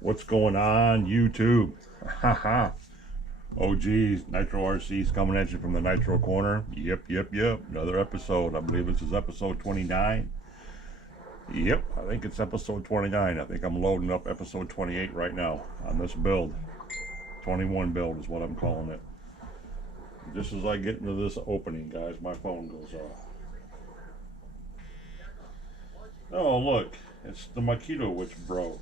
What's going on, YouTube? Haha. Oh geez, Nitro RC's coming at you from the Nitro corner. Yep. Another episode. I believe this is episode 29. Yep, I think it's episode 29. I think I'm loading up episode 28 right now on this build. 21 build is what I'm calling it. Just as I get into this opening, guys, my phone goes off. Oh, look, it's the Makito which broke.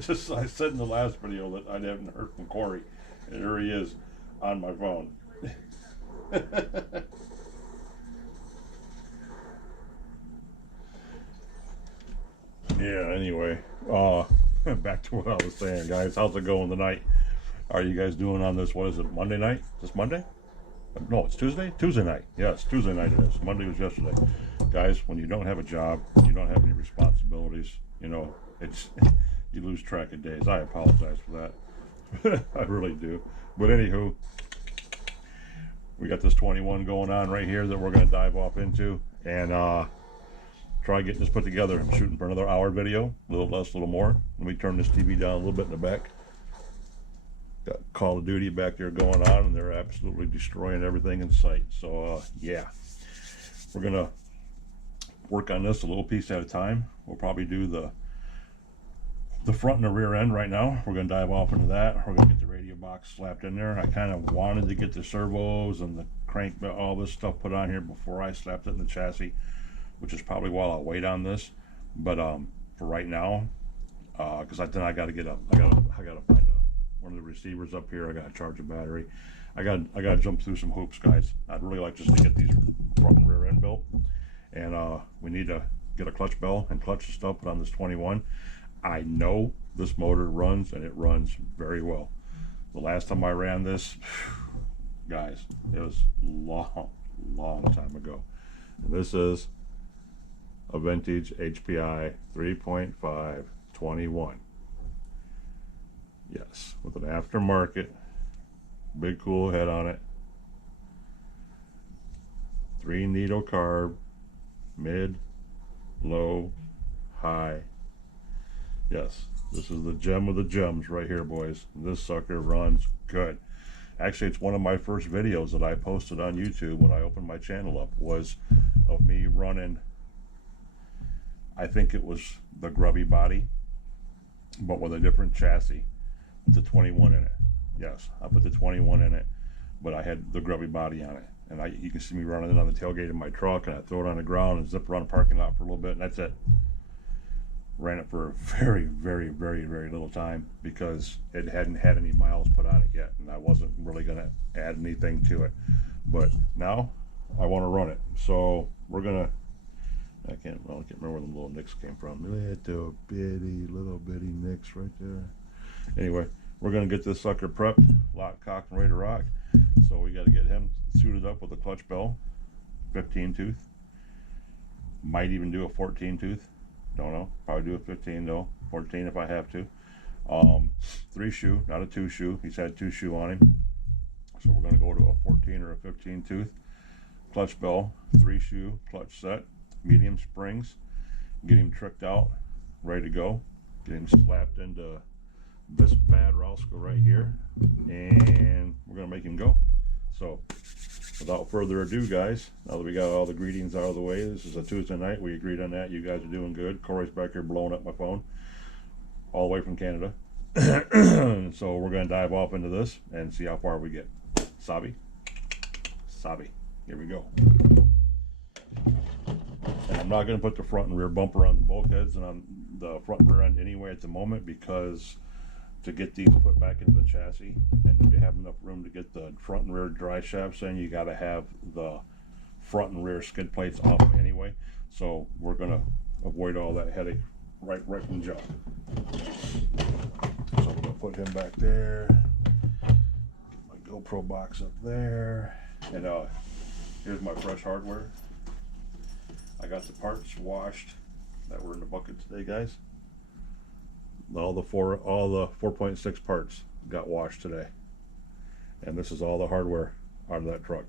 Just I said in the last video that I hadn't heard from Corey, and here he is on my phone. Yeah, anyway, back to what I was saying, guys. How's it going tonight? Are you guys doing on this? What is it, Monday night? Is this Monday? No, it's Tuesday? Tuesday night. Yes, Tuesday night it is. Monday was yesterday. Guys, when you don't have a job, you don't have any responsibilities, you know, it's you lose track of days. I apologize for that. I really do. But anywho, we got this 21 going on right here that we're going to dive off into and try getting this put together. I'm shooting for another hour video, a little less, a little more. Let me turn this TV down a little bit in the back. Got Call of Duty back there going on, and they're absolutely destroying everything in sight. So yeah, we're gonna work on this a little piece at a time. We'll probably do the front and the rear end right now. We're gonna dive off into that. We're gonna get the radio box slapped in there. I kind of wanted to get the servos and the crank, all this stuff put on here before I slapped it in the chassis, which is probably while I'll wait on this. But for right now, because then I got to get up. I gotta find one of the receivers up here. I gotta charge a battery. I gotta jump through some hoops, guys. I'd really like just to get these front and rear end built, and we need to get a clutch bell and clutch stuff put on this 21. I know this motor runs, and it runs very well. The last time I ran this, guys, it was long time ago. And this is a vintage HPI 3.5 21. Yes, with an aftermarket, big cool head on it. 3 Nitro carb, mid, low, high. Yes, this is the gem of the gems right here, boys. This sucker runs good. Actually, it's one of my first videos that I posted on YouTube when I opened my channel up, was of me running, I think it was the grubby body, but with a different chassis. The 21 in it. Yes, I put the 21 in it, but I had the grubby body on it. And you can see me running it on the tailgate of my truck, and I throw it on the ground and zip around the parking lot for a little bit, and that's it. Ran it for a very little time because it hadn't had any miles put on it yet, and I wasn't really going to add anything to it. But now I want to run it, so we're gonna. I can't remember where the little nicks came from. Little bitty nicks right there. Anyway, we're going to get this sucker prepped, locked, cocked, and ready to rock. So we got to get him suited up with a clutch bell, 15 tooth. Might even do a 14 tooth. Don't know. Probably do a 15 though. 14 if I have to. 3 shoe, not a 2 shoe. He's had 2 shoe on him. So we're going to go to a 14 or a 15 tooth. Clutch bell, 3 shoe, clutch set, medium springs. Get him tricked out, ready to go. Get him slapped into this bad Roscoe right here, and we're gonna make him go. So without further ado, guys, now that we got all the greetings out of the way, this is a Tuesday night. We agreed on that. You guys are doing good. Corey's back here blowing up my phone all the way from Canada. So we're gonna dive off into this and see how far we get. Sabi, here we go. And I'm not gonna put the front and rear bumper on the bulkheads and on the front and rear end anyway at the moment, because to get these put back into the chassis and to have enough room to get the front and rear dry shafts in, you got to have the front and rear skid plates off them anyway. So we're gonna avoid all that headache right from the jump. So we're gonna put him back there. Get my GoPro box up there, and here's my fresh hardware. I got the parts washed that were in the bucket today, guys. All the 4.6 parts got washed today, and this is all the hardware out of that truck,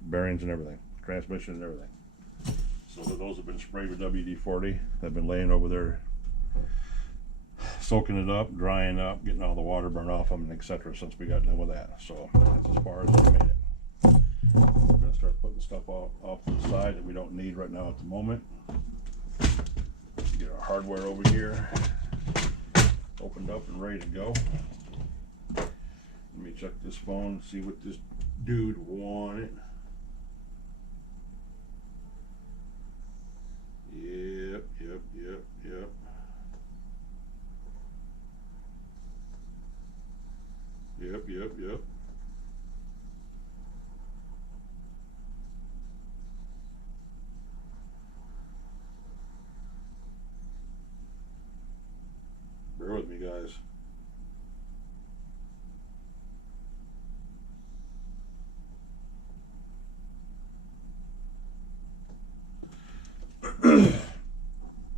bearings and everything, transmission and everything. So those have been sprayed with WD-40. They've been laying over there soaking it up, drying up, getting all the water burned off them, etc. Since we got done with that, so that's as far as I made it. We're gonna start putting stuff off to the side that we don't need right now at the moment. Get our hardware over here opened up and ready to go. Let me check this phone, see what this dude wanted. Yep. Yep. Bear with me, guys.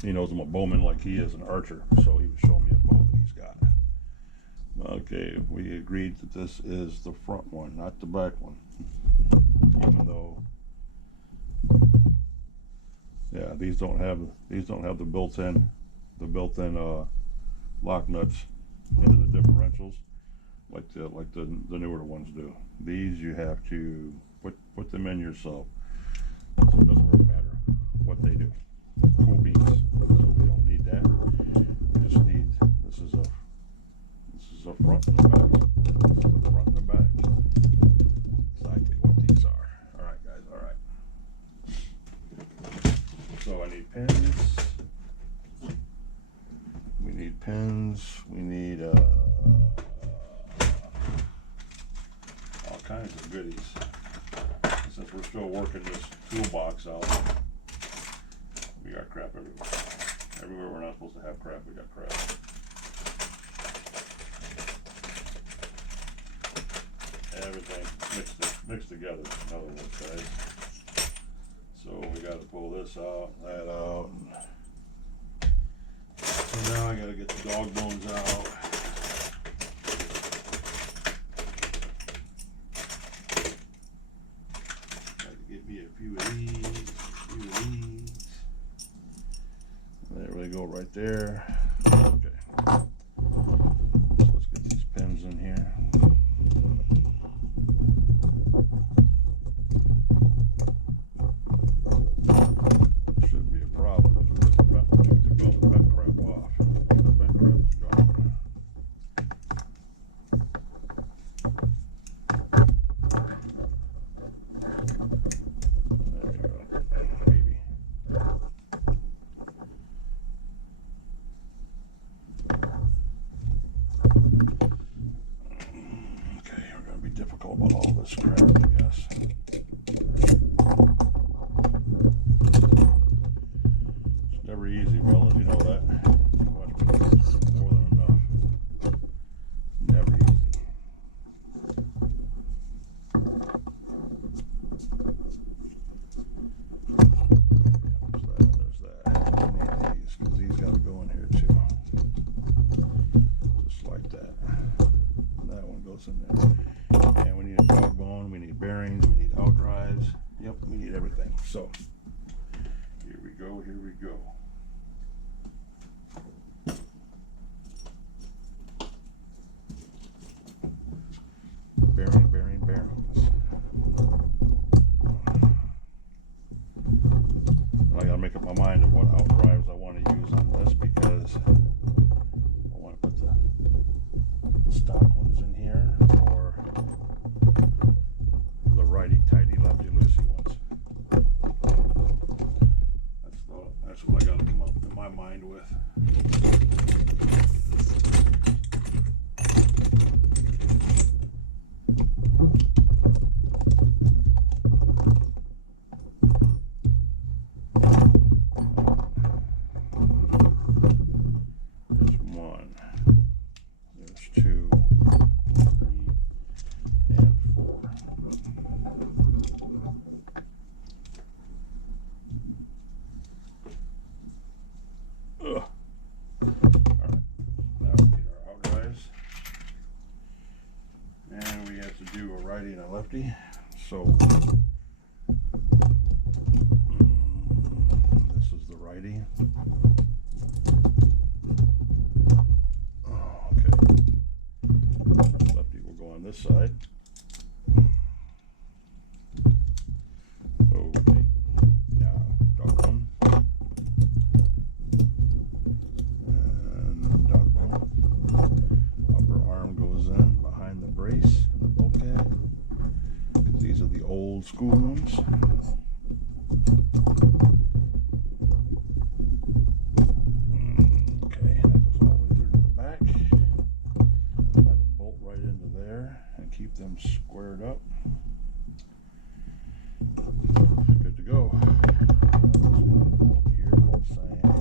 He knows I'm a bowman like he is an archer, so he was showing me a bow that he's got. Okay, we agreed that this is the front one, not the back one. Even though, yeah, these don't have the built-in lock nuts into the differentials like the newer ones do. These you have to put them in yourself, so it doesn't really matter what they do. Cool beans. So we don't need that. We just need, this is a front and a back. This is a front and a back. Exactly what these are. Alright guys, alright. So I need pins. We need pins. We need all kinds of goodies. Since we're still working this toolbox out, we got crap everywhere. Everywhere we're not supposed to have crap, we got crap. Everything mixed together, in other words, guys. So we got to pull this out, that out. So now I got to get the dog bones out. Got to get me a few of these, There we go, right there. Okay. So let's get these pins in here. Shouldn't be a problem. We took all the vent crap off. The vent crap is gone. There we go, baby. Difficult about all this crap, I guess. It's never easy, fellas, you know that. You watch me do this is more than enough. Never easy. There's that. I need these, because these got to go in here too. Just like that. And that one goes in there. And we need a dog bone, we need bearings, we need out drives. Yep, we need everything. So, here we go. Bearings. And I gotta make up my mind of what out drives I want to use on this, because I want to put the stock ones in here, or the righty-tighty, lefty-loosey ones. That's what I got to come up in my mind with. There's one. There's two. 3 and 4. Ugh. Alright, now we need our out drives. And we have to do a righty and a lefty. So, this is the righty. school ones. Okay, that goes all the way through to the back. That'll bolt right into there and keep them squared up. Good to go. This one over here, same thing.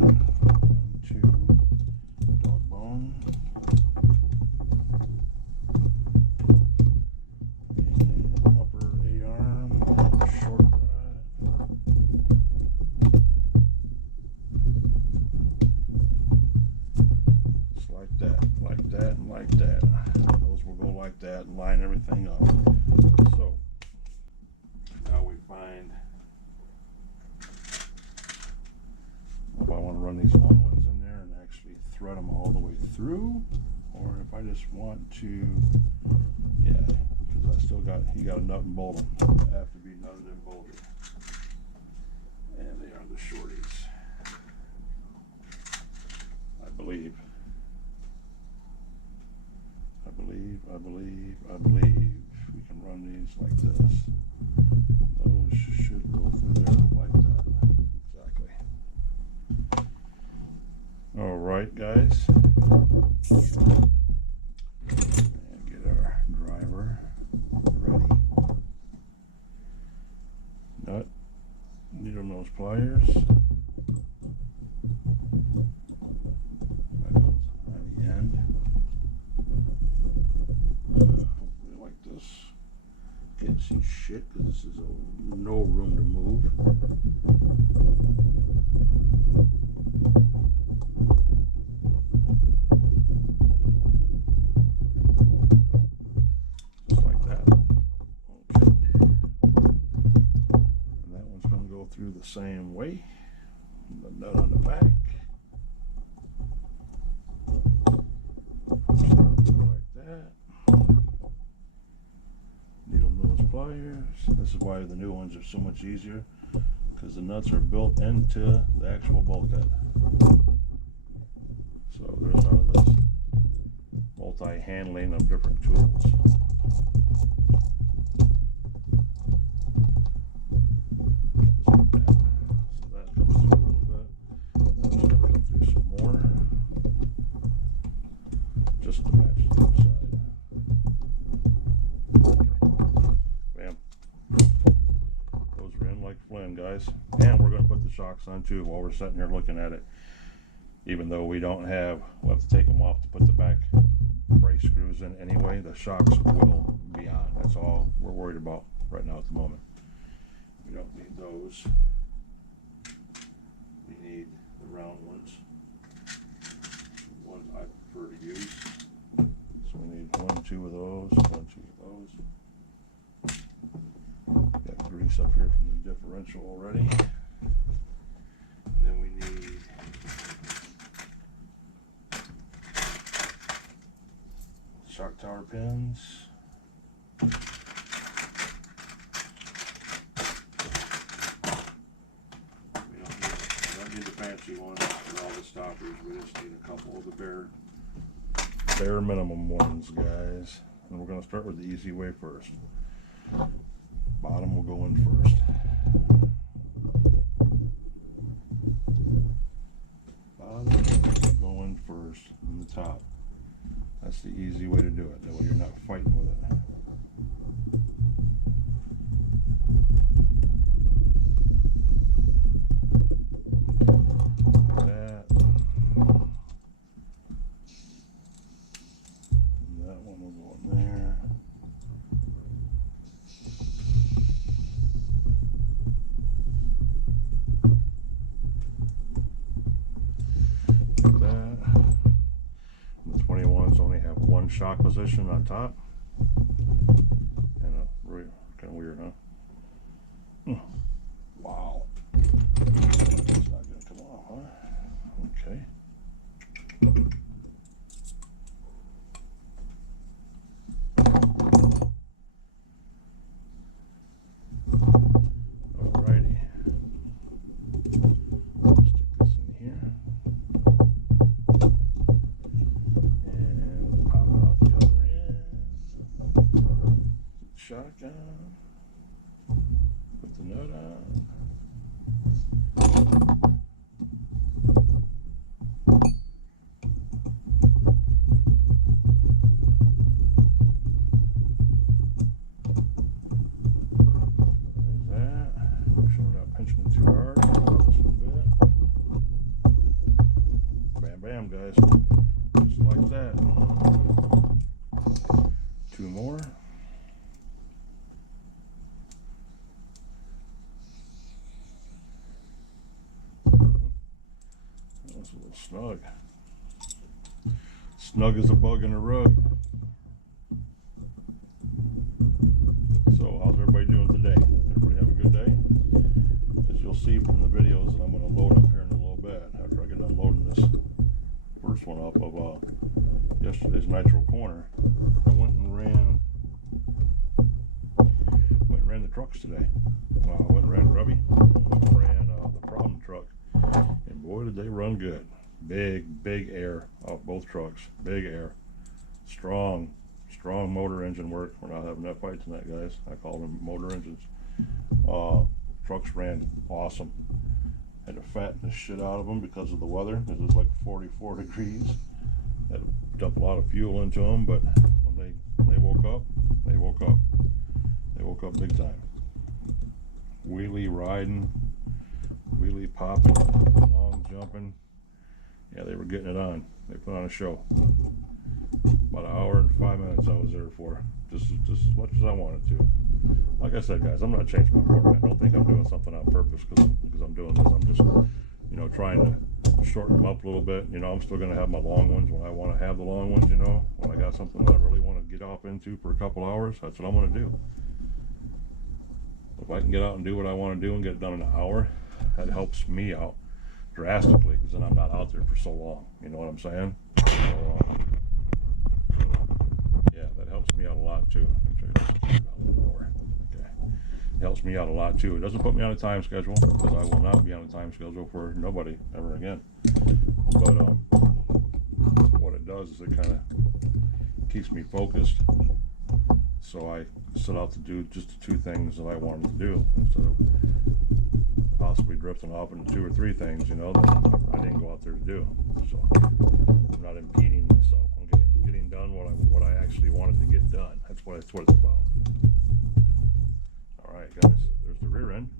1, 2, dog bone. And upper A-arm, short rod. Just like that, and like that. Those will go like that and line everything up. So, now we find if I want to run these long ones in there and actually thread them all the way through, or if I just want to, yeah, because I still got, you got to nut and bolt them. They have to be nutted and bolted. And they are the shorties, I believe. I believe we can run these like this. Those should go through there like that. Exactly. All right, guys. And get our driver ready. Nut, needle nose pliers. That goes on the end. Hopefully like this. Can't see shit because this is no room to move. Just like that. Okay. And that one's going to go through the same way. The nut on the back. Like that. Needle nose pliers. This is why the new ones are so much easier, because the nuts are built into the actual bulkhead. So there's none of this multi-handling of different tools. Just like that. So that comes through a little bit. That'll start coming through some more. Just to match the other side. Okay. Bam. Those are in like Flynn, guys. And we're going to put the shocks on too while we're sitting here looking at it. Even though we don't have, we'll have to take them off to put the back brace screws in anyway. The shocks will be on. That's all we're worried about right now at the moment. We don't need those. We need the round ones. The ones I prefer to use. So we need 1, 2 of those, 1, 2 of those. Got grease up here from the differential already. And then we need shock tower pins. We don't need the fancy ones with all the stoppers. We just need a couple of the bare minimum ones, guys. And we're going to start with the easy way first. Bottom will go in first. Bottom will go in first, and the top. That's the easy way to do it. That way you're not fighting with it. Like that. And that one will go in there. Like that. The 21s only have one shock position on top. And kind of weird, huh? Wow. It's not going to come off, huh? Okay. Alrighty. Stick this in here. Shotgun. Put the nut on. There's that. Make sure we're not pinching it too hard. Just a little bit. Bam, bam, guys. Just like that. 2 more. That's a little snug. Snug as a bug in a rug. So, how's everybody doing today? Everybody have a good day? As you'll see from the videos that I'm going to load up here in a little bit, after I get done loading this first one up of yesterday's Nitro corner, I went and ran the trucks today. I went and ran Grubby, went and ran the problem truck, and boy did they run good. Big air off both trucks. Big air. Strong motor engine work. We're not having that fight tonight, guys. I call them motor engines. Trucks ran awesome. Had to fatten the shit out of them because of the weather. It was like 44 degrees. Had to dump a lot of fuel into them, but when they woke up, they woke up. They woke up big time. Wheelie riding, wheelie popping, long jumping. Yeah, they were getting it on. They put on a show. About an hour and 5 minutes I was there for. Just as much as I wanted to. Like I said, guys, I'm not changing my format. Don't think I'm doing something on purpose because I'm doing this. I'm just, trying to shorten them up a little bit. I'm still going to have my long ones when I want to have the long ones, When I got something that I really want to get off into for a couple hours, that's what I'm going to do. If I can get out and do what I want to do and get it done in an hour, that helps me out drastically because then I'm not out there for so long. You know what I'm saying? So, yeah, that helps me out a lot too. Okay. It helps me out a lot too. It doesn't put me on a time schedule because I will not be on a time schedule for nobody ever again. But what it does is it kind of keeps me focused. So I set out to do just the 2 things that I wanted to do instead of possibly drifting off into 2 or 3 things, that I didn't go out there to do. So I'm not impeding myself. I'm getting done what I actually wanted to get done. That's what it's about. All right, guys. There's the rear end.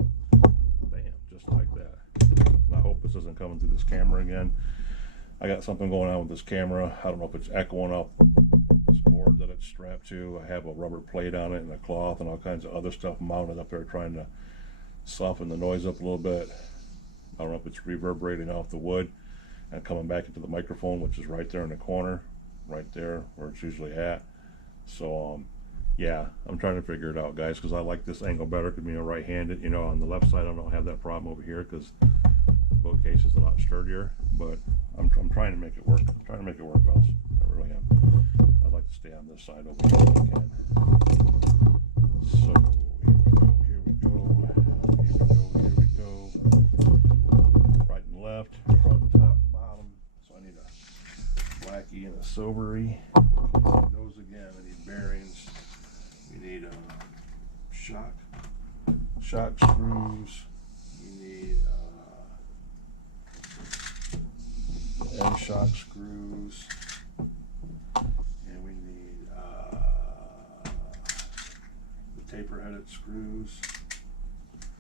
Bam, just like that. And I hope this isn't coming through this camera again. I got something going on with this camera. I don't know if it's echoing up this board that it's strapped to. I have a rubber plate on it and a cloth and all kinds of other stuff mounted up there trying to soften the noise up a little bit. I don't know if it's reverberating off the wood and coming back into the microphone, which is right there in the corner, right there where it's usually at. So yeah, I'm trying to figure it out, guys, because I like this angle better because right-handed. On the left side I don't have that problem over here because the bookcase is a lot sturdier, but I'm trying to make it work. I'm trying to make it work, fellas. I really am. I'd like to stay on this side over here if I can. So here we go. Right and left, front, top, bottom. So I need a blackie and a silvery. Those again, I need bearings. We need shock screws. We need end shock screws, and we need the taper headed screws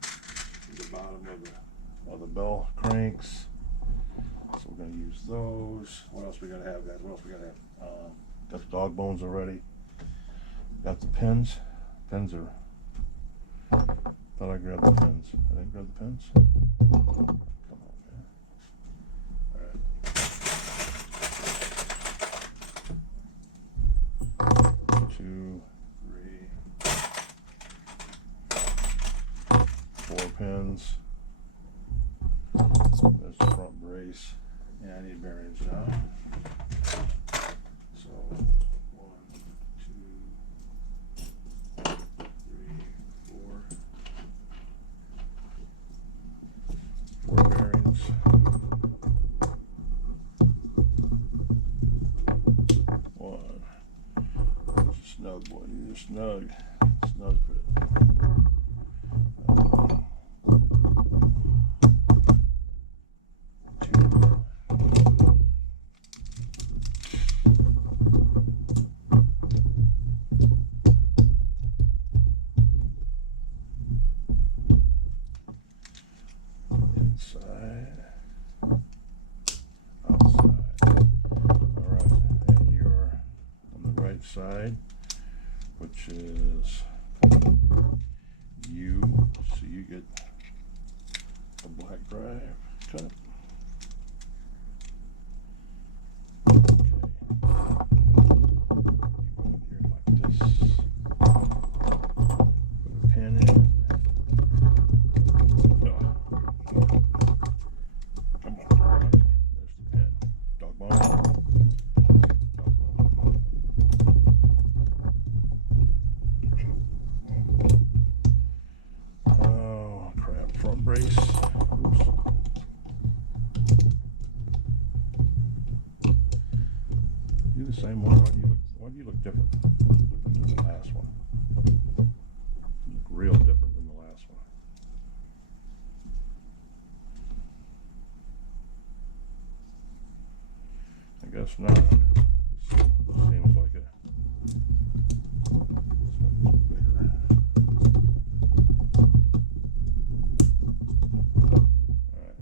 at the bottom of the bell cranks. So we're going to use those. What else we got to have, guys? What else we got to have? Got the dog bones already. Got the pins. Pins are. Thought I grabbed the pins. I didn't grab the pins. Come on, man. All right. 2, 3, 4 pins. There's the front brace. Yeah, I need bearings now. So 1, 2, 3, 4 bearings. 1. There's a snug, boy. These are snug. Snug fit. Inside. Outside. Alright, and you're on the right side, which is you, so you get a black drive cut. Okay. You go in here like this. Put a pin in. Come on. There's the pin. Dog bone. Oh, crap. Front brace. Oops. Do the same one. Why do you look different than the last one? You look real different than the last one. I guess not. Seems like it. This one's bigger. Alright.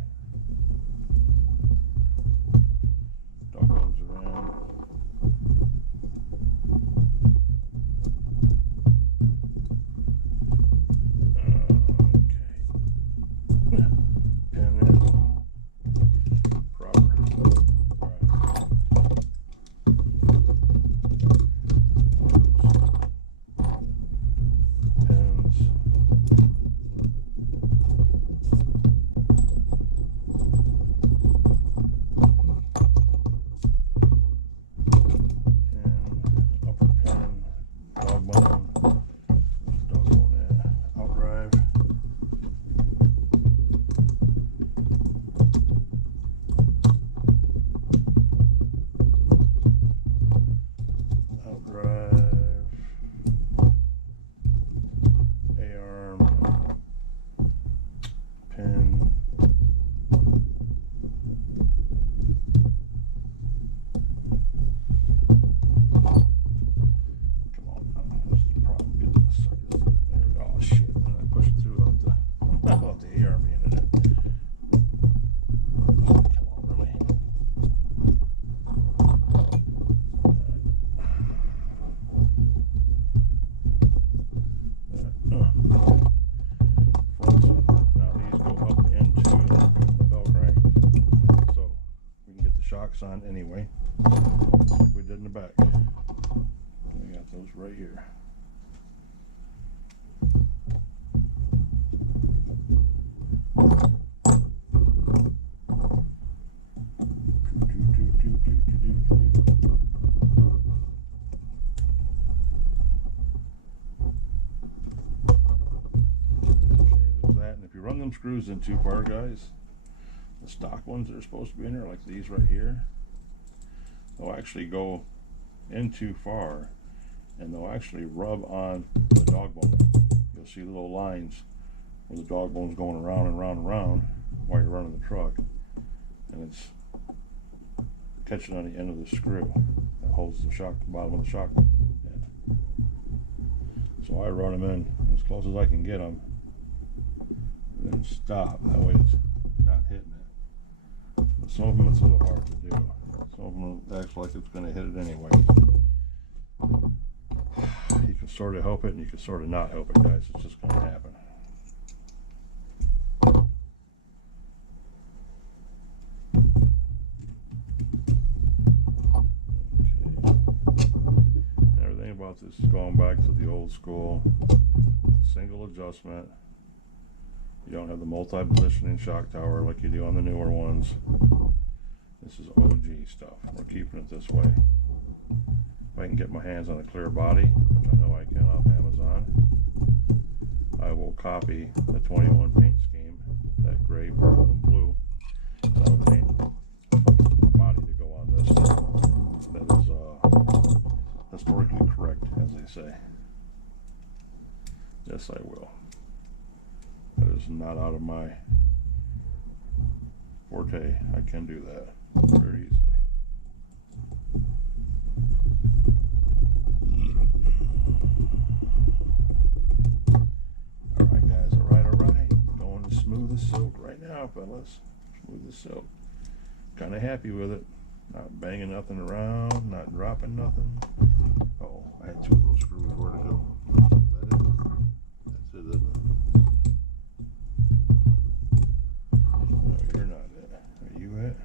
Dog bones around. Okay. Pin in. Proper. Alright. Pins. Upper pin, dog bone, dog bone in, outdrive. Outdrive, A-arm, pin. Come on, this is the problem. Get this sucker through there. Oh shit! And I push it through without the A-arm being in it. Come on, really? Now these go up into the bell crank, so we can get the shocks on anyway, like we did in the back. We got those right here. If you run them screws in too far, guys, the stock ones that are supposed to be in there, like these right here, they'll actually go in too far and they'll actually rub on the dog bone. You'll see little lines where the dog bone's going around and around and around while you're running the truck, and it's catching on the end of the screw that holds the shock, the bottom of the shock head. So I run them in as close as I can get them, and then stop. That way it's not hitting it. But some of them it's a little hard to do. Some of them acts like it's going to hit it anyway. You can sort of help it and you can sort of not help it, guys. It's just going to happen. Okay. Everything about this is going back to the old school. It's a single adjustment. You don't have the multi-positioning shock tower like you do on the newer ones. This is OG stuff. We're keeping it this way. If I can get my hands on a clear body, which I know I can off Amazon, I will copy the 21 paint scheme, that gray, purple, and blue, and I will paint a body to go on this that is historically correct, as they say. Yes, I will. That is not out of my forte. I can do that very easily. Alright guys, alright. Going to smooth as silk right now, fellas. Smooth as silk. Kinda happy with it. Not banging nothing around, not dropping nothing. Oh, I had 2 of those screws. Where to go? Is that it? That's it, isn't it? No, you're not it. Are you it?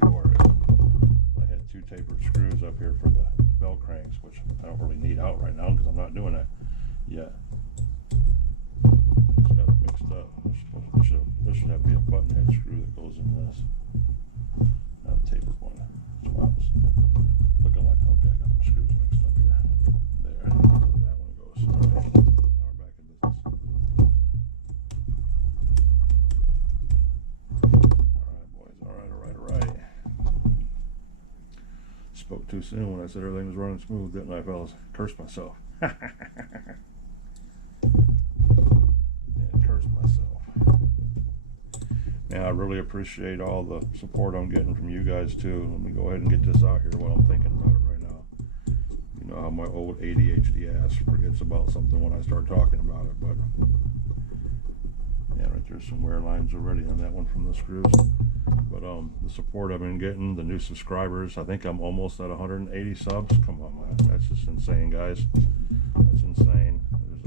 You are it. I had 2 tapered screws up here for the bell cranks, which I don't really need out right now because I'm not doing that yet. Just got it mixed up. There should have be a button head screw that goes in this. Not a tapered one. That's why I was looking like, okay, I got my screws mixed up here. There. That one goes. Alright. Now we're back in business. Alright, boys. Alright. Spoke too soon when I said everything was running smooth, didn't I, fellas? Cursed myself. Yeah, cursed myself. And I really appreciate all the support I'm getting from you guys too. Let me go ahead and get this out here while I'm thinking about it right now. You know how my old ADHD ass forgets about something when I start talking about it, but yeah, right there's some wear lines already on that one from the screws. But the support I've been getting, the new subscribers, I think I'm almost at 180 subs. Come on, man, that's just insane, guys. That's insane. There's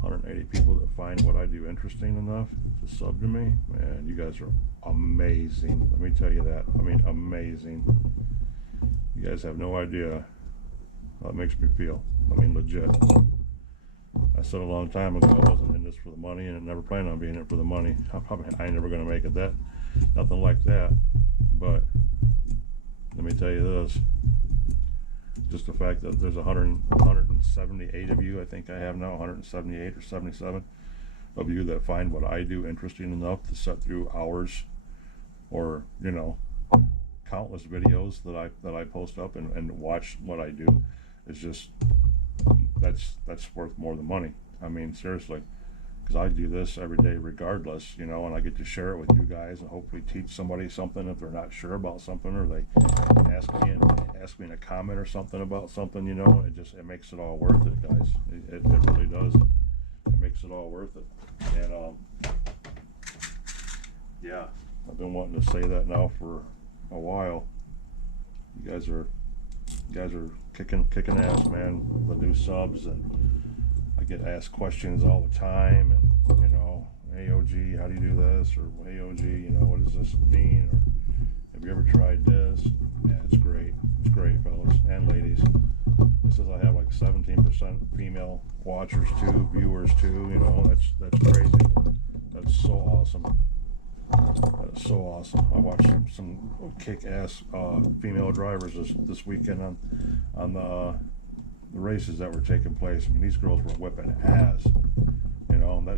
180 people that find what I do interesting enough to sub to me. Man, you guys are amazing. Let me tell you that. I mean, amazing. You guys have no idea how it makes me feel. I mean, legit. I said a long time ago I wasn't in this for the money, and I never planned on being in it for the money. I ain't never going to make it that. Nothing like that. But let me tell you this. Just the fact that there's 178 of you, I think I have now, 178 or 77 of you that find what I do interesting enough to sit through hours or, you know, countless videos that I post up and watch what I do is just, that's worth more than money. I mean, seriously, because I do this every day regardless, you know, and I get to share it with you guys and hopefully teach somebody something if they're not sure about something, or they ask me in a comment or something about something, you know. It makes it all worth it, guys. It really does. It makes it all worth it. And yeah, I've been wanting to say that now for a while. You guys are kicking ass, man. The new subs, and I get asked questions all the time, and you know, hey OG, how do you do this? Or hey OG, you know, what does this mean? Or have you ever tried this? Yeah, it's great. It's great, fellas and ladies. This says I have like 17% female watchers too, viewers too. You know, that's crazy. That's so awesome. That is so awesome. I watched some kick-ass female drivers this weekend on the races that were taking place. I mean, these girls were whipping ass. You know, and I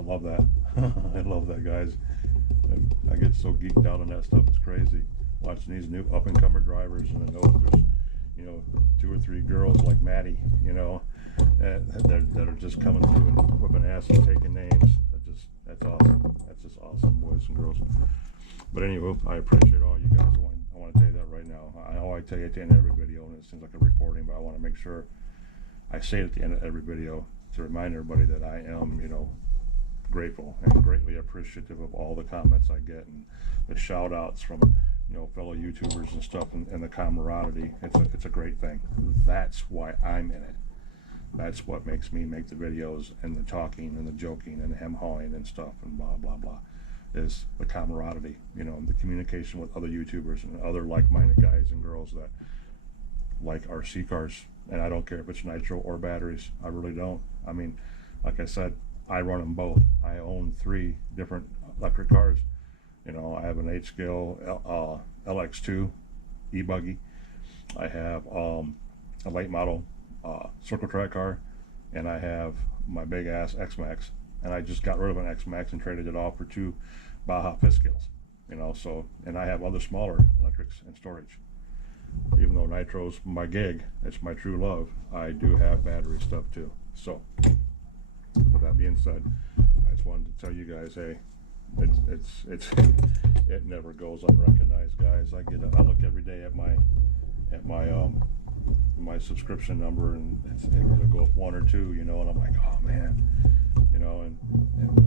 love that. I love that, guys. And I get so geeked out on that stuff. It's crazy. Watching these new up-and-comer drivers, and I know there's, you know, 2 or 3 girls like Maddie, you know, that are just coming through and whipping ass and taking names. That's awesome. That's just awesome, boys and girls. But anyway, I appreciate all you guys. I want to tell you that right now. I know I tell you at the end of every video, and it seems like a recording, but I want to make sure I say it at the end of every video to remind everybody that I am, you know, grateful and greatly appreciative of all the comments I get and the shout outs from, you know, fellow YouTubers and stuff, and the camaraderie. It's a great thing. That's why I'm in it. That's what makes me make the videos, and the talking and the joking and the hem-hawing and stuff and blah blah blah, is the camaraderie, you know, the communication with other YouTubers and other like-minded guys and girls that like RC cars. And I don't care if it's nitro or batteries. I really don't. I mean, like I said, I run them both. I own 3 different electric cars. You know, I have an 8-scale LX2 e-buggy. I have a late model circle track car, and I have my big ass X-Max, and I just got rid of an X-Max and traded it off for 2 Baja 5 scales, you know. So, and I have other smaller electrics in storage. even though Nitro's my gig, it's my true love, I do have battery stuff too. So with that being said, I just wanted to tell you guys, hey, it never goes unrecognized, guys. I look every day at my subscription number, and it'll go up 1 or 2, you know, and I'm like, oh man, you know, and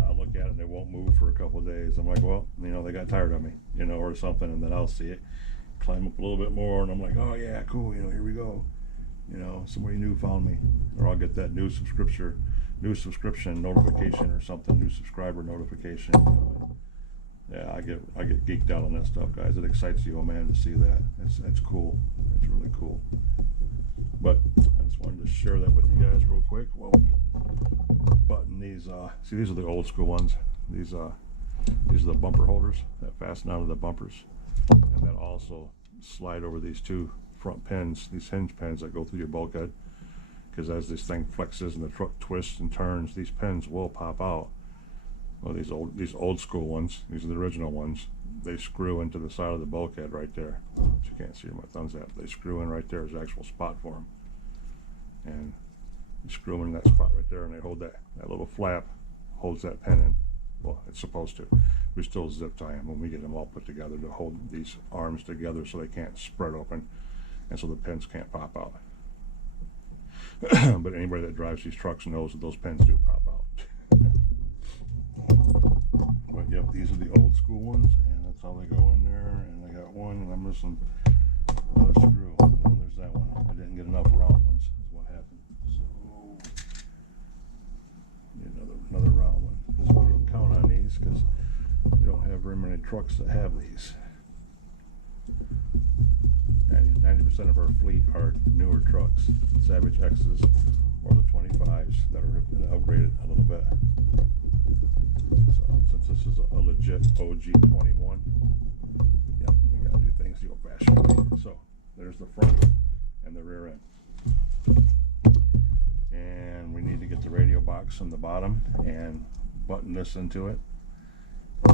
I look at it and it won't move for a couple of days. I'm like, well, you know, they got tired of me, you know, or something, and then I'll see it climb up a little bit more, and I'm like, oh yeah, cool, you know, here we go, you know, somebody new found me, or I'll get that new subscription notification or something, new subscriber notification, you know, yeah, I get geeked out on that stuff, guys. It excites you, oh man, to see that. It's cool. It's really cool. But I just wanted to share that with you guys real quick. Well, button these. See, these are the old school ones. These are the bumper holders that fasten onto the bumpers, and that also slide over these 2 front pins, these hinge pins that go through your bulkhead. Because as this thing flexes and the truck twists and turns, these pins will pop out. Well, these old school ones, these are the original ones, they screw into the side of the bulkhead right there. But you can't see where my thumb's at. They screw in right there. There's an actual spot for them. And you screw them in that spot right there, and they hold that little flap holds that pin in. Well, it's supposed to. We still zip tie them when we get them all put together to hold these arms together so they can't spread open and so the pins can't pop out. But anybody that drives these trucks knows that those pins do pop out. But yep, these are the old school ones, and that's how they go in there. And I got one, and I'm missing another screw. And then there's that one. I didn't get enough round ones, is what happened. So need another round one, because we didn't count on these because we don't have very many trucks that have these. 90% of our fleet are newer trucks, Savage X's or the 25s that are upgraded a little bit. So since this is a legit OG 21, yeah, we gotta do things the old-fashioned way. So there's the front and the rear end, and we need to get the radio box on the bottom and button this into it.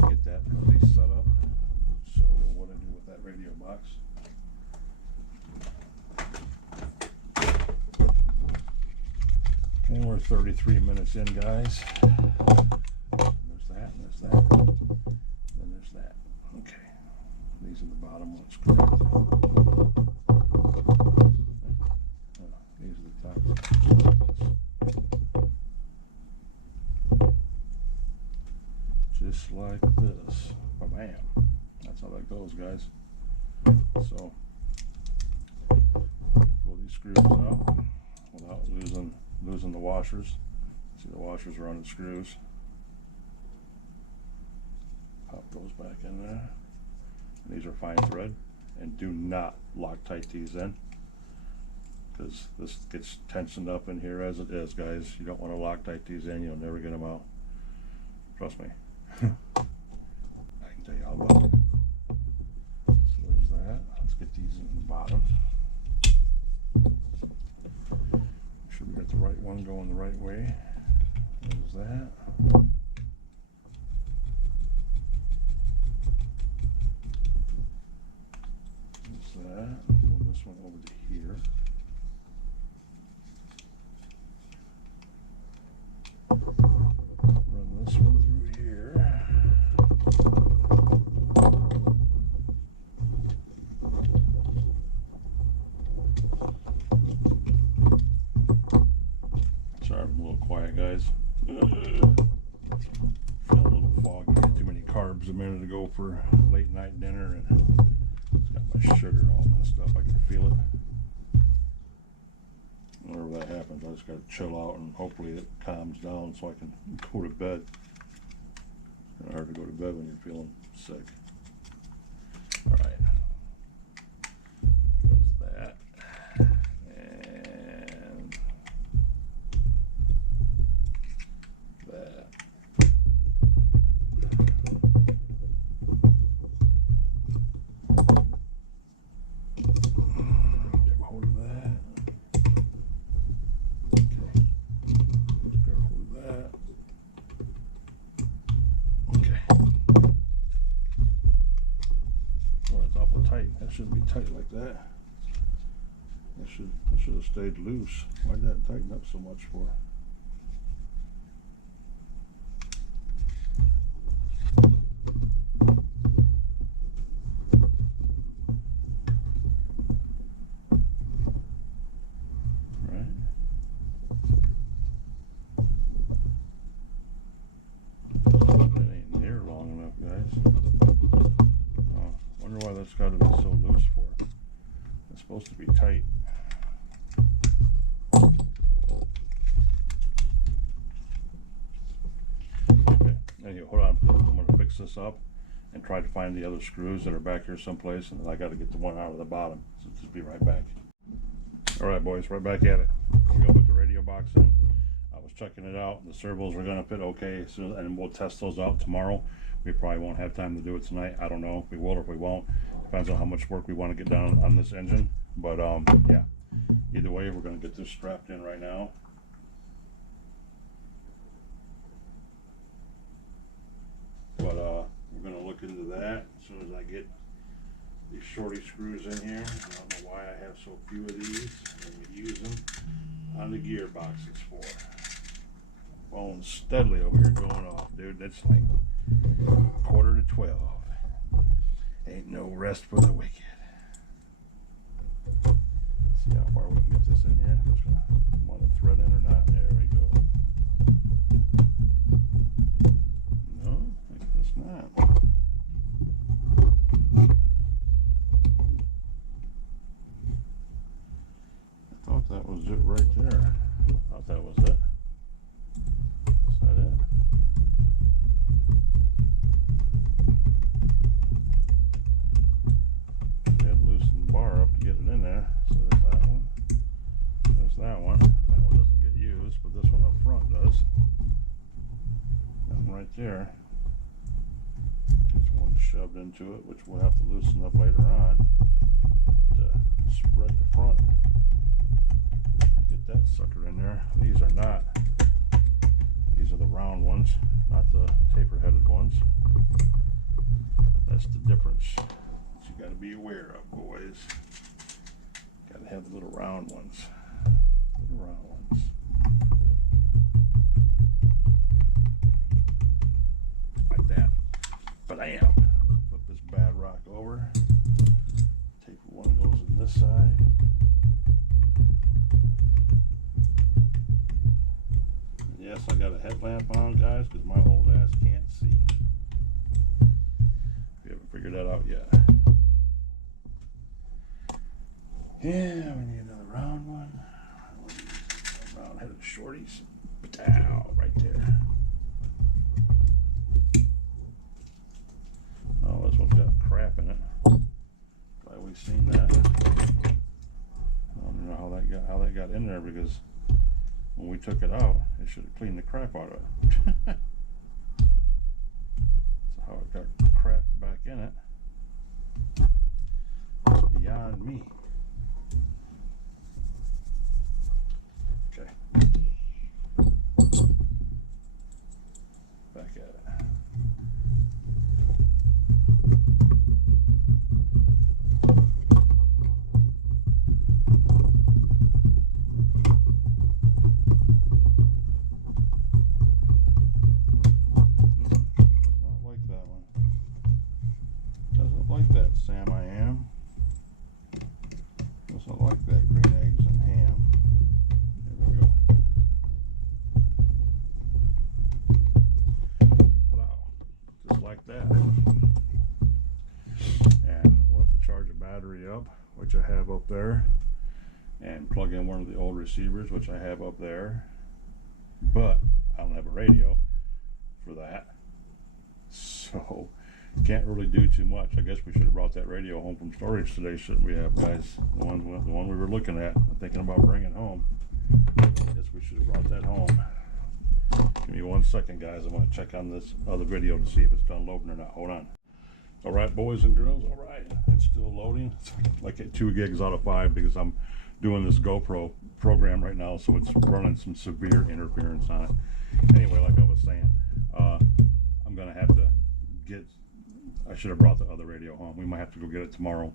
Get that at least set up. So what I do with that radio box? And we're 33 minutes in, guys. There's that, and there's that, and there's that. Okay, these are the bottom ones, correct? These are the top. Just like this. Bam. That's how that goes, guys. So, pull these screws out without losing the washers. See, the washers are on the screws. Pop those back in there. And these are fine thread, and do not Loctite these in, because this gets tensioned up in here as it is, guys. You don't want to Loctite these in. You'll never get them out. Trust me. I can tell you how about it. So there's that. Let's get these in the bottom. Make sure we got the right one going the right way. There's that. There's that. Move this one over to here. Run this one through here. Sorry, I'm a little quiet, guys. Feel a little foggy. Had too many carbs a minute ago for late night dinner, and it's got my sugar all messed up. I can feel it. Whenever that happens, I just got to chill out, and hopefully it calms down so I can go to bed. It's hard to go to bed when you're feeling sick. All right. There's that. And that. Get hold of that. Okay. Grab hold of that. Okay. Well, it's awful tight. That shouldn't be tight like that. I should have stayed loose. Why'd that tighten up so much for? Right. That ain't near long enough, guys. Oh, wonder why that's got to be so loose for. It's supposed to be tight. Okay, anyway, hold on. I'm going to fix this up and try to find the other screws that are back here someplace, and then I got to get the one out of the bottom. So just be right back. All right, boys, right back at it. I'm going to put the radio box in. I was checking it out. The servos are going to fit okay, so, and we'll test those out tomorrow. We probably won't have time to do it tonight. I don't know if we will or if we won't. Depends on how much work we want to get done on this engine. But yeah, either way, we're going to get this strapped in right now. But we're going to look into that as soon as I get these shorty screws in here. I don't know why I have so few of these. I'm going to use them on the gearboxes for. Phone's steadily over here going off, dude. It's like 11:45. Ain't no rest for the wicked. See how far we can get this in here. Want to thread in or not? There we go. No, I guess not. I thought that was it right there. I thought that was it. That's not it. You had to loosen the bar up to get it in there. So there's that one. There's that one. That one doesn't get used, but this one up front does. And right there. This one's shoved into it, which we'll have to loosen up later on to spread the front. Get that sucker in there. These are not. These are the round ones, not the taper-headed ones. That's the difference that you got to be aware of, boys. Got to have the little round ones. Little round ones. Like that. Bam! Flip this bad rock over. Taper one goes on this side. Yes, I got a headlamp on, guys, because my old ass can't see. If you haven't figured that out yet. Yeah, we need another round one. Round-headed shorties. Pow, right there. Oh, this one's got crap in it. Glad we've seen that. I don't know how that got in there, because when we took it out, it should have cleaned the crap out of it. So how it got crap back in it is beyond me. Okay. Back at it. Sam, I am. Doesn't like that green eggs and ham. There we go. Wow. Just like that. And we'll have to charge a battery up, which I have up there, and plug in one of the old receivers, which I have up there. But I don't have a radio for that. So can't really do too much. I guess we should have brought that radio home from storage today, shouldn't we have, guys? The one we were looking at, thinking about bringing home. Guess we should have brought that home. Give me 1 second, guys. I'm going to check on this other video to see if it's done loading or not. Hold on. All right, boys and girls. All right, it's still loading. It's like at 2 gigs out of 5 because I'm doing this GoPro program right now, so it's running some severe interference on it. Anyway, like I was saying, I'm going to have to get. I should have brought the other radio home. We might have to go get it tomorrow,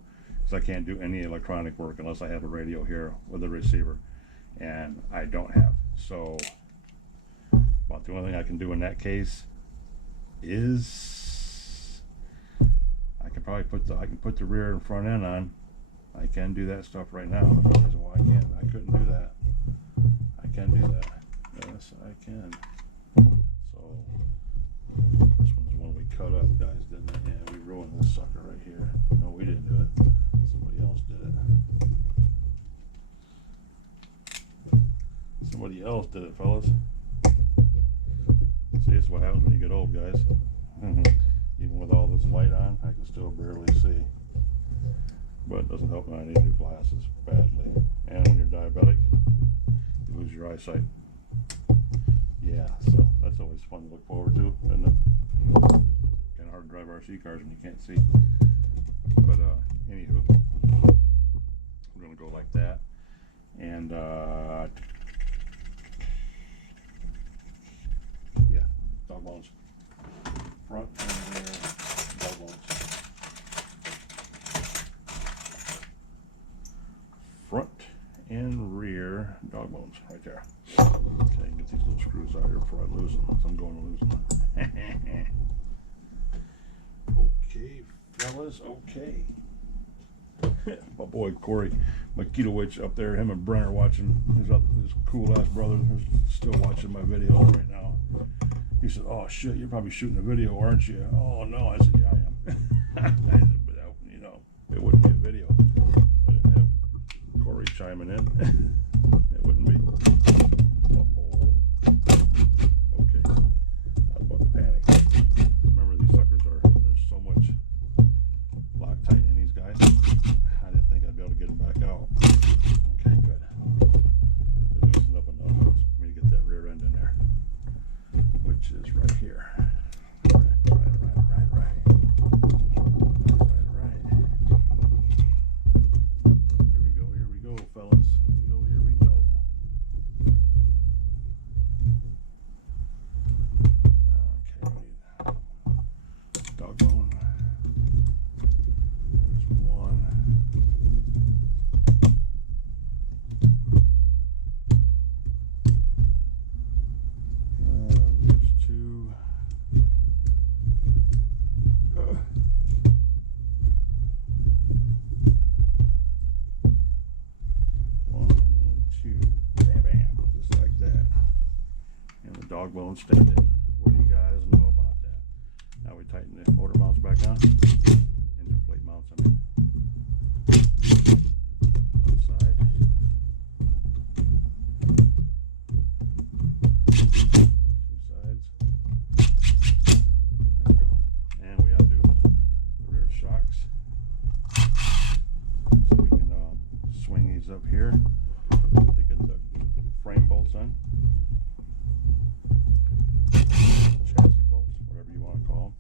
because I can't do any electronic work unless I have a radio here with a receiver, and I don't have. So about the only thing I can do in that case is I can probably put the rear and front end on. I can do that stuff right now. Well, I couldn't do that. I can do that. Yes, I can. So this one's the one we cut up, guys, didn't it? Yeah, we ruined this sucker right here. No, we didn't do it. Somebody else did it. Somebody else did it, fellas. See, this is what happens when you get old, guys. Even with all this light on, I can still barely see. But it doesn't help when I need new glasses badly. And when you're diabetic, you lose your eyesight. Yeah, so that's always fun to look forward to, isn't it? Kind of hard to drive RC cars when you can't see. But anywho, we're gonna go like that, and yeah, dog bones, front and rear dog bones, front and rear dog bones, right there. Okay, get these little screws out here before I lose them. I'm going to lose them. Okay, fellas, okay. My boy Corey Makitowicz up there, him and Brent are watching. His cool ass brother is still watching my video right now. He said, "Oh shit, you're probably shooting a video, aren't you?" "Oh no," I said, "Yeah, I am." I said, but you know, it wouldn't be a video if I didn't have Corey chiming in. It wouldn't be. Uh-oh. Okay, I was about to panic. Remember, these suckers there's so much Loctite in these guys. I didn't think I'd be able to get them back out. Okay, good. They loosened up enough for me to get that rear end in there, which is right here. Right. Here we go, fellas. Here we go. Okay, we need dog bone. There's one. There's two. One and two. Bam, bam. Just like that. And the dog bone stayed in. What do you guys know about that? Now we tighten the motor mounts back on. Engine plate mounts, I mean. One side. Two sides. There we go. And we undo the rear shocks. So we can swing these up here to get the frame bolts on. Chassis bolts, whatever you want to call them.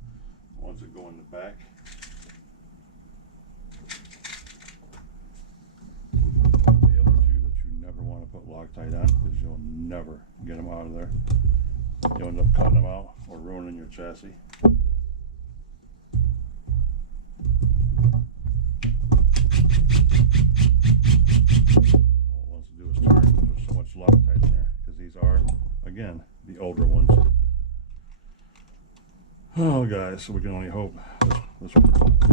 Ones that go in the back. The other two that you never want to put Loctite on because you'll never get them out of there. You'll end up cutting them out or ruining your chassis. All it wants to do is turn because there's so much Loctite in there, because these are, again, the older ones. Oh, guys, so we can only hope this works out.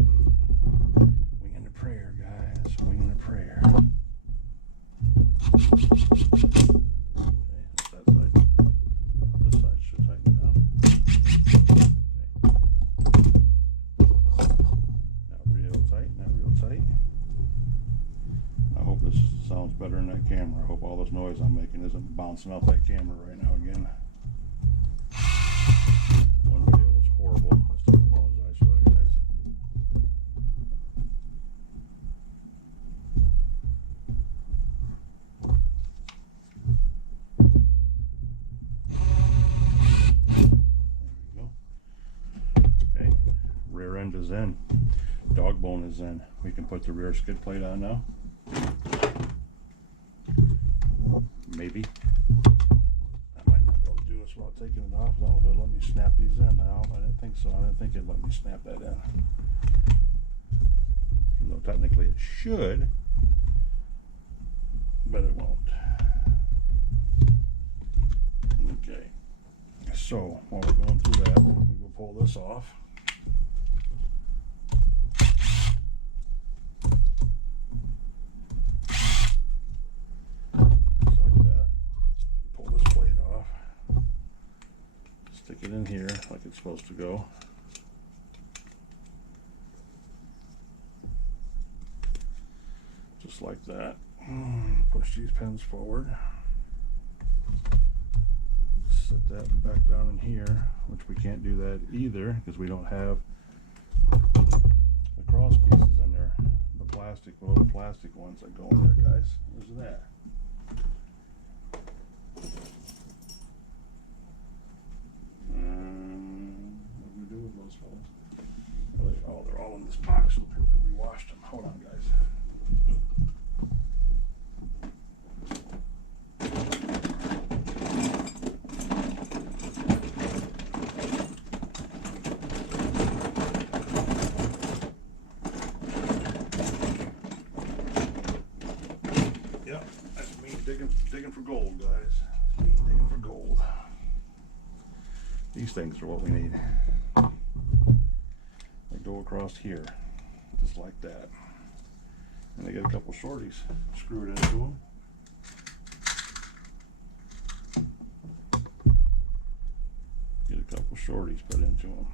Winging a prayer, guys. Winging a prayer. Okay, that's that side. This side should tighten down. Okay. Not real tight, not real tight. I hope this sounds better in that camera. I hope all this noise I'm making isn't bouncing off that camera right now again. One video was horrible. I still apologize for that, guys. There we go. Okay, rear end is in. Dog bone is in. We can put the rear skid plate on now. Maybe. I might not be able to do this without taking it off. I don't know if it'll let me snap these in now. I didn't think so. I didn't think it'd let me snap that in. even though technically it should, but it won't. Okay, so while we're going through that, we will pull this off. Just like that. Pull this plate off. Stick it in here like it's supposed to go. Just like that. Push these pins forward. Set that back down in here, which we can't do that either because we don't have the cross pieces in there. The plastic, the little plastic ones that go in there, guys. Where's that? What do we do with those fellas? Oh, they're all in this box. We washed them. Hold on, guys. Yep, that's me digging for gold, guys. That's me digging for gold. These things are what we need. They go across here, just like that. And they get a couple shorties screwed into them. Get a couple shorties put into them.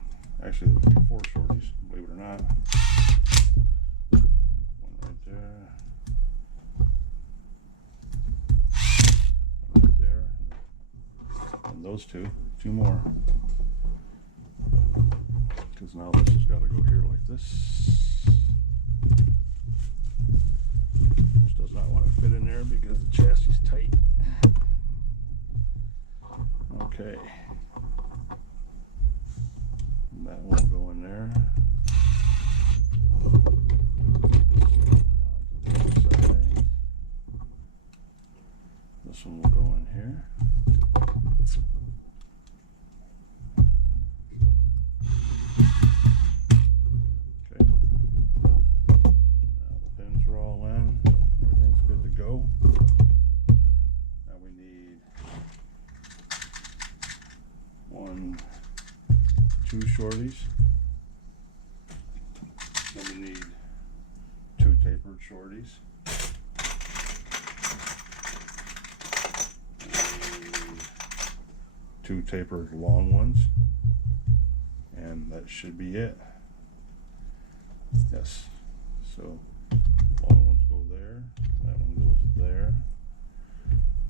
Actually, there'll be 4 shorties, believe it or not. One right there. One right there. And those two more. Because now this has got to go here like this. This does not want to fit in there because the chassis is tight. Okay. And that won't go in there. Around to the other side. This one will go in here. Go. Now we need 1, 2 shorties. Then we need 2 tapered shorties. And 2 tapered long ones. And that should be it. Yes. So long ones go there. That one goes there.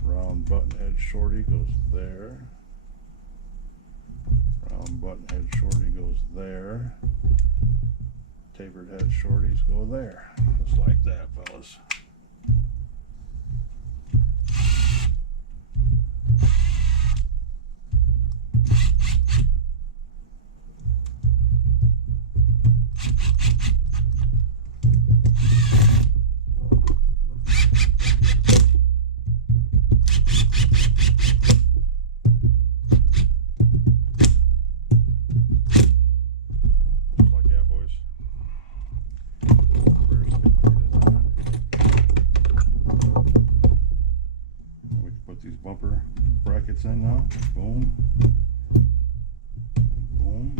Round button head shorty goes there. Round button head shorty goes there. Tapered head shorties go there. Just like that, fellas. Bumper brackets in now. Boom. Boom.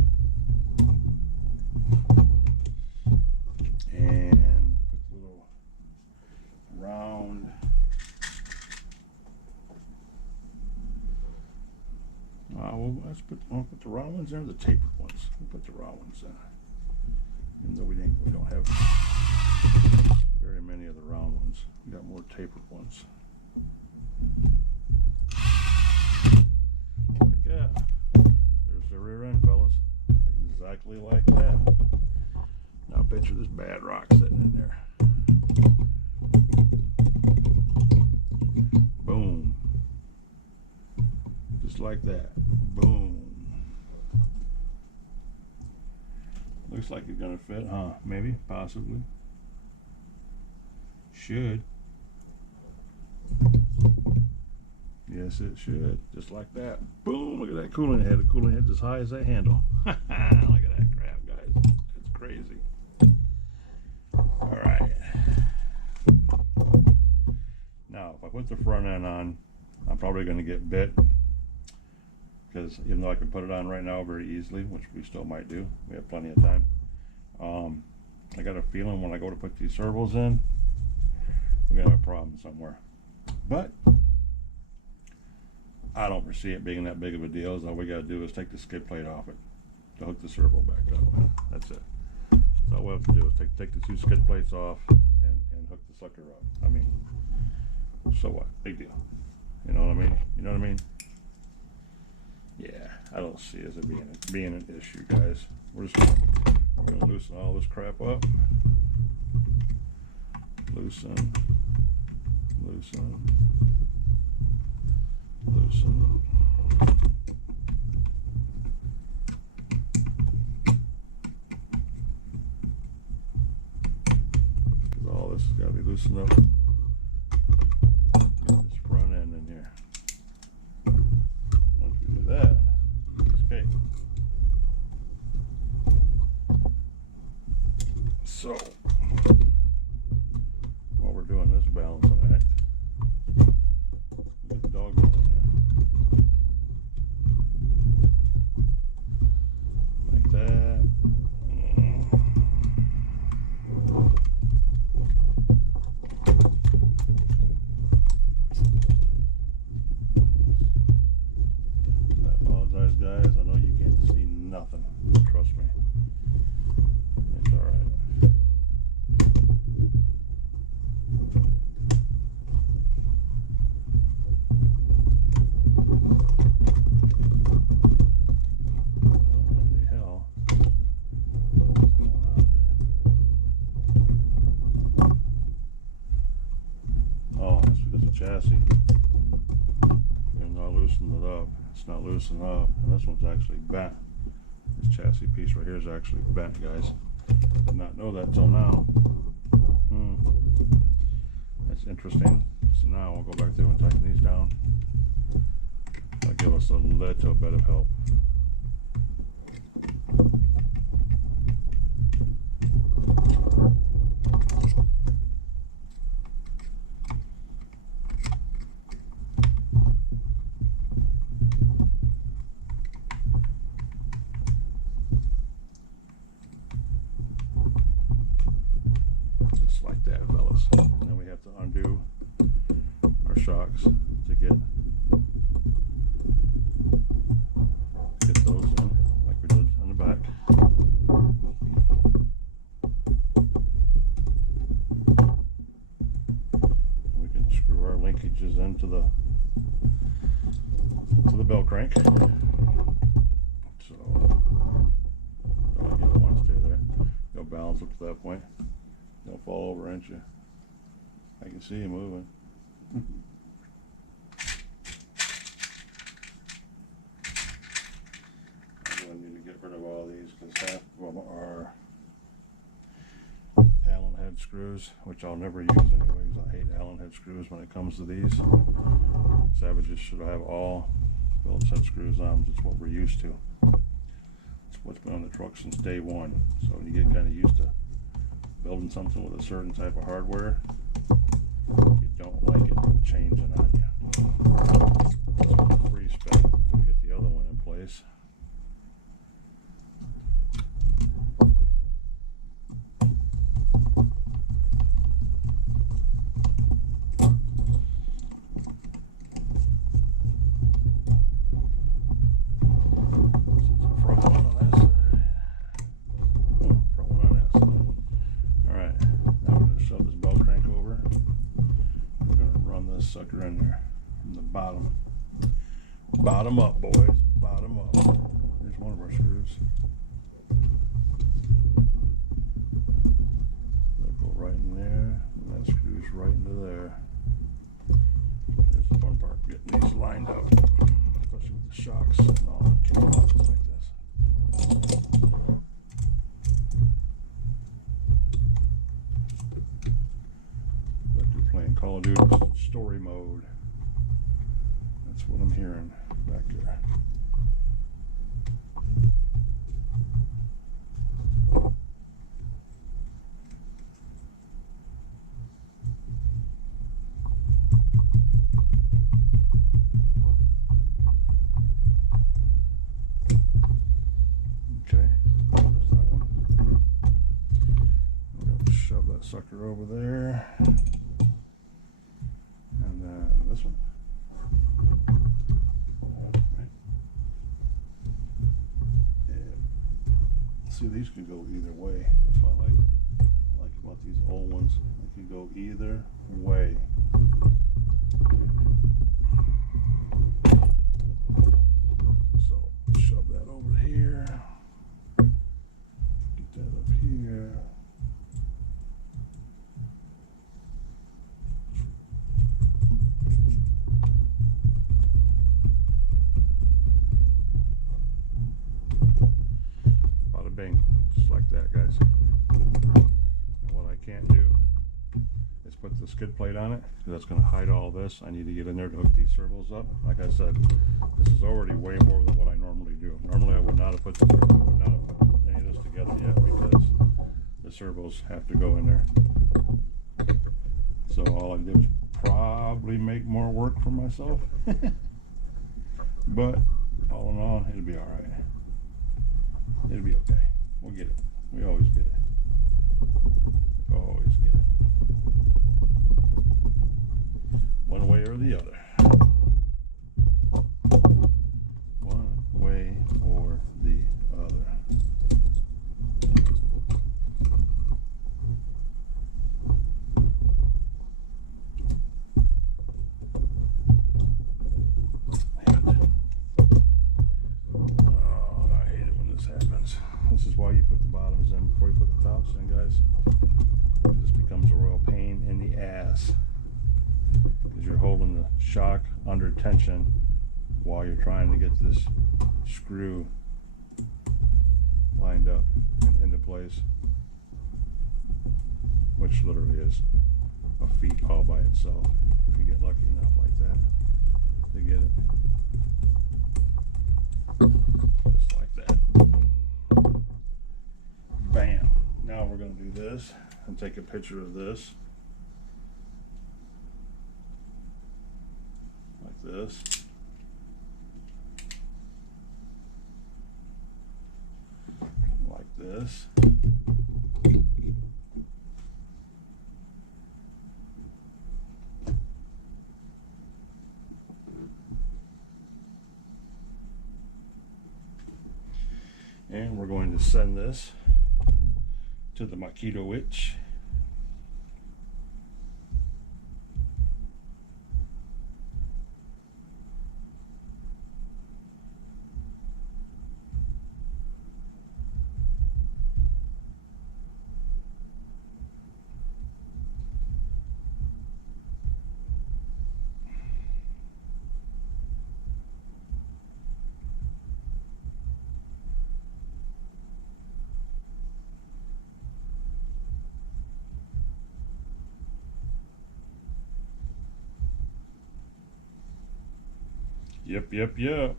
And put the little round well, I'll put the round ones there, or the tapered ones. We'll put the round ones in. Even though we don't have very many of the round ones. We got more tapered ones. Yeah, there's the rear end, fellas. Exactly like that. Now picture this bad rock sitting in there. Boom. Just like that. Boom. Looks like it's gonna fit, huh? Maybe, possibly. Should. Yes, it should. Just like that. Boom! Look at that cooling head. The cooling head's as high as that handle. Look at that crap, guys. It's crazy. All right. put the front end on, I'm probably going to get bit, because even though I can put it on right now very easily, which we still might do, we have plenty of time, I got a feeling when I go to put these servos in, we're going to have a problem somewhere. But I don't foresee it being that big of a deal. All we got to do is take the skid plate off it to hook the servo back up. That's it. So all we have to do is take the two skid plates off and hook the sucker up. I mean, so what? Big deal. You know what I mean? You know what I mean? Yeah, I don't see it as being an issue, guys. We're gonna loosen all this crap up. Loosen. All this has got to be loosened up. Get this front end in here. Once we do that, it's okay. So, while we're doing this balancing act, get the dog in there. Like that. Guys, I know you can't see nothing. Trust me. It's alright. What in the hell? What's going on here? Oh, that's because the chassis. Even though I loosened it up, it's not loosened up, and this one's actually bent. This chassis piece right here is actually bent, guys. Did not know that till now. That's interesting. So now we'll go back through and tighten these down. That'll give us a little bit of help. Like that, fellas. And then we have to undo our shocks to get those in, like we did on the back. And we can screw our linkages into the bell crank. So you don't want to stay there. You'll balance up to that point. Don't fall over, ain't you? I can see you moving. I'm going to need to get rid of all these because half of them are Allen head screws, which I'll never use anyways. I hate Allen head screws when it comes to these. Savages should have all Phillips head screws on. It's what we're used to. It's what's been on the truck since day one. So you get kind of used to building something with a certain type of hardware, you don't like it changing on you. That's what the free spec until we get the other one in place. Sucker in there from the bottom up, boys, bottom up. There's one of our screws. They'll go right in there, and that screws right into there. There's the fun part, getting these lined up, especially with the shocks and all that came off just like this. Like we're playing Call of Duty story mode. That's what I'm hearing back there. sucker over there. And this one. Right. Yeah. See, these can go either way. That's what I like about these old ones. They can go either way. So shove that over here. Get that up here. Bada bing, just like that, guys. And what I can't do is put the skid plate on it, because that's going to hide all this. I need to get in there to hook these servos up. Like I said, this is already way more than what I normally do. Normally I would not have put any of this together yet, because the servos have to go in there. So all I did was probably make more work for myself. But all in all, it'll be alright. It'll be okay. We'll get it. We always get it. Always get it. One way or the other. One way or the other. This is why you put the bottoms in before you put the tops in, guys. This becomes a royal pain in the ass, because you're holding the shock under tension while you're trying to get this screw lined up and into place, which literally is a feat all by itself, if you get lucky enough like that to get it just like that. Bam. Now we're going to do this and take a picture of this like this. Like this. And we're going to send this to the Makito witch. Yep.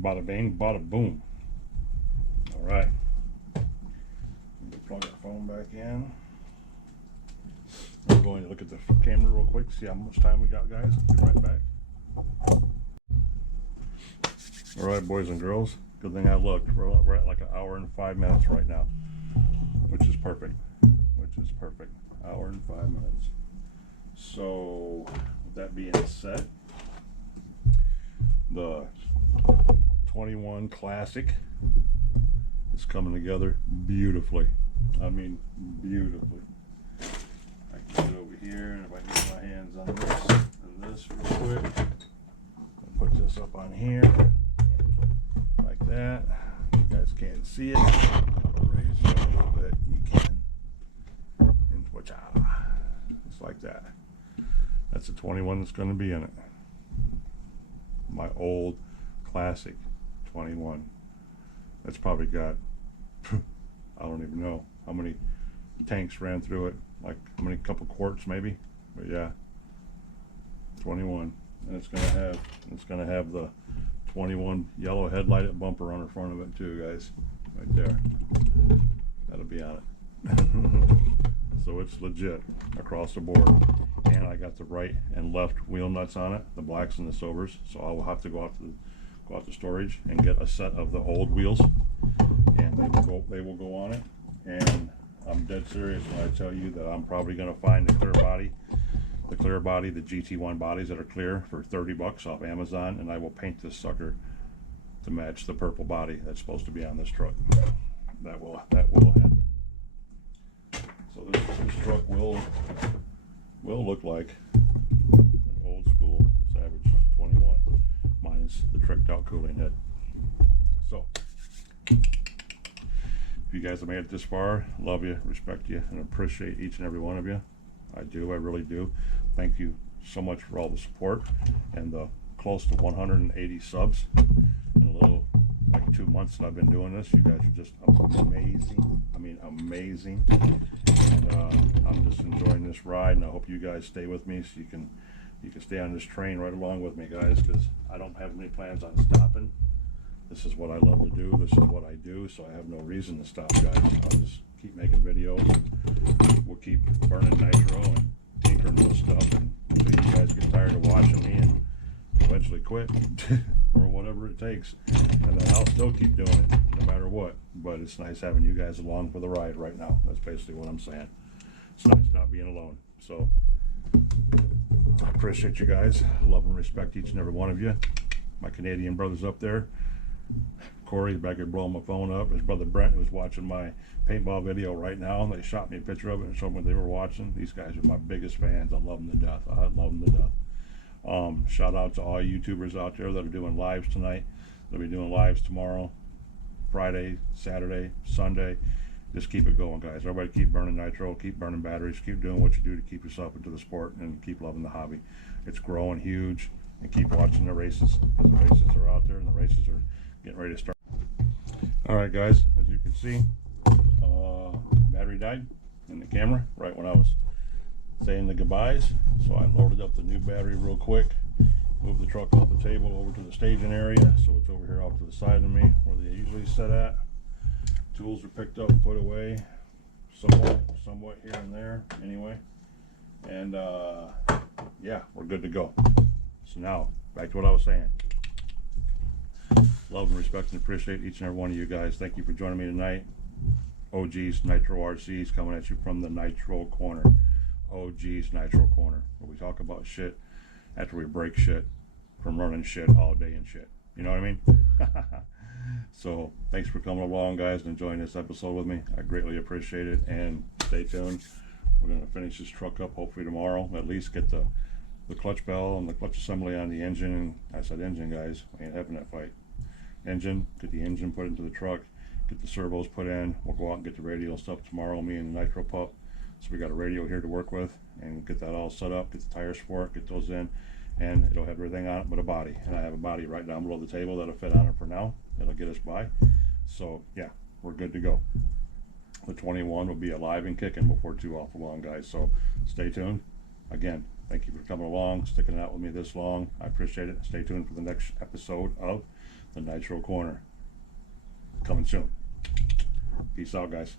Bada bing, bada boom. All right. Plug our phone back in. I'm going to look at the camera real quick, see how much time we got, guys. Be right back. All right, boys and girls. Good thing I looked. We're at like an hour and 5 minutes right now, which is perfect. Hour and 5 minutes. So, with that being said, the 21 Classic is coming together beautifully. I mean, beautifully. I can get over here, and if I get my hands on this and this real quick, I'll put this up on here like that. You guys can't see it. I'll raise it a little bit. You can. And watch out. Just like that. That's the 21 that's going to be in it. My old Classic 21. That's probably got, I don't even know how many tanks ran through it. Like how many couple quarts maybe. But yeah, 21. And it's gonna have the 21 yellow headlighted bumper on the front of it too, guys. Right there. That'll be on it. So it's legit across the board. And and I got the right and left wheel nuts on it, the blacks and the silvers. So I will have to go out to storage and get a set of the old wheels, and they will go on it. And I'm dead serious when I tell you that I'm probably going to find the clear body, the GT1 bodies that are clear for 30 bucks off Amazon, and I will paint this sucker to match the purple body that's supposed to be on this truck. That will happen. So this truck will look like an old school Savage 21 minus the tricked out cooling head. So if you guys have made it this far, love you, respect you, and appreciate each and every one of you. I do, I really do. Thank you so much for all the support and the close to 180 subs in a little, like 2 months that I've been doing this. You guys are just amazing. I mean, amazing. And I'm just enjoying this ride, and I hope you guys stay with me so you can stay on this train right along with me, guys, because I don't have any plans on stopping. This is what I love to do. This is what I do, so I have no reason to stop, guys. I'll just keep making videos. We'll keep burning nitro and tinkering with stuff until you guys get tired of watching me and eventually quit or whatever it takes. And then I'll still keep doing it no matter what. But it's nice having you guys along for the ride right now. That's basically what I'm saying. It's nice not being alone. So I appreciate you guys. Love and respect each and every one of you. My Canadian brothers up there. Corey's back here blowing my phone up. His brother Brent, who's watching my paintball video right now. They shot me a picture of it and showed me what they were watching. These guys are my biggest fans. I love them to death. I love them to death. Shout out to all YouTubers out there that are doing lives tonight. They'll be doing lives tomorrow, Friday, Saturday, Sunday. Just keep it going, guys. Everybody keep burning nitro, keep burning batteries, keep doing what you do to keep yourself into the sport, and keep loving the hobby. It's growing huge, and keep watching the races, because the races are out there and the races are getting ready to start. All right, guys, as you can see, battery died in the camera right when I was saying the goodbyes. So I loaded up the new battery real quick, moved the truck off the table over to the staging area. So it's over here off to the side of me where they usually sit at. Tools are picked up and put away, somewhat here and there anyway. And yeah, we're good to go. So now, back to what I was saying. Love and respect and appreciate each and every one of you guys. Thank you for joining me tonight. OG's Nitro RCs coming at you from the Nitro Corner. OG's Nitro Corner, where we talk about shit after we break shit from running shit all day and shit. You know what I mean? So thanks for coming along, guys, and enjoying this episode with me. I greatly appreciate it, and stay tuned. We're going to finish this truck up hopefully tomorrow. At least get the clutch bell and the clutch assembly on the engine. And I said engine, guys. We ain't having that fight. Engine, get the engine put into the truck, get the servos put in. We'll go out and get the radio stuff tomorrow, me and the Nitro pup. So we got a radio here to work with, and get that all set up, get the tires for it, get those in, and it'll have everything on it but a body. And I have a body right down below the table that'll fit on it for now. It'll get us by. So yeah, we're good to go. The 21 will be alive and kicking before too awful long, guys. So stay tuned. Again, thank you for coming along, sticking out with me this long. I appreciate it. Stay tuned for the next episode of the Nitro Corner. Coming soon. Peace out, guys.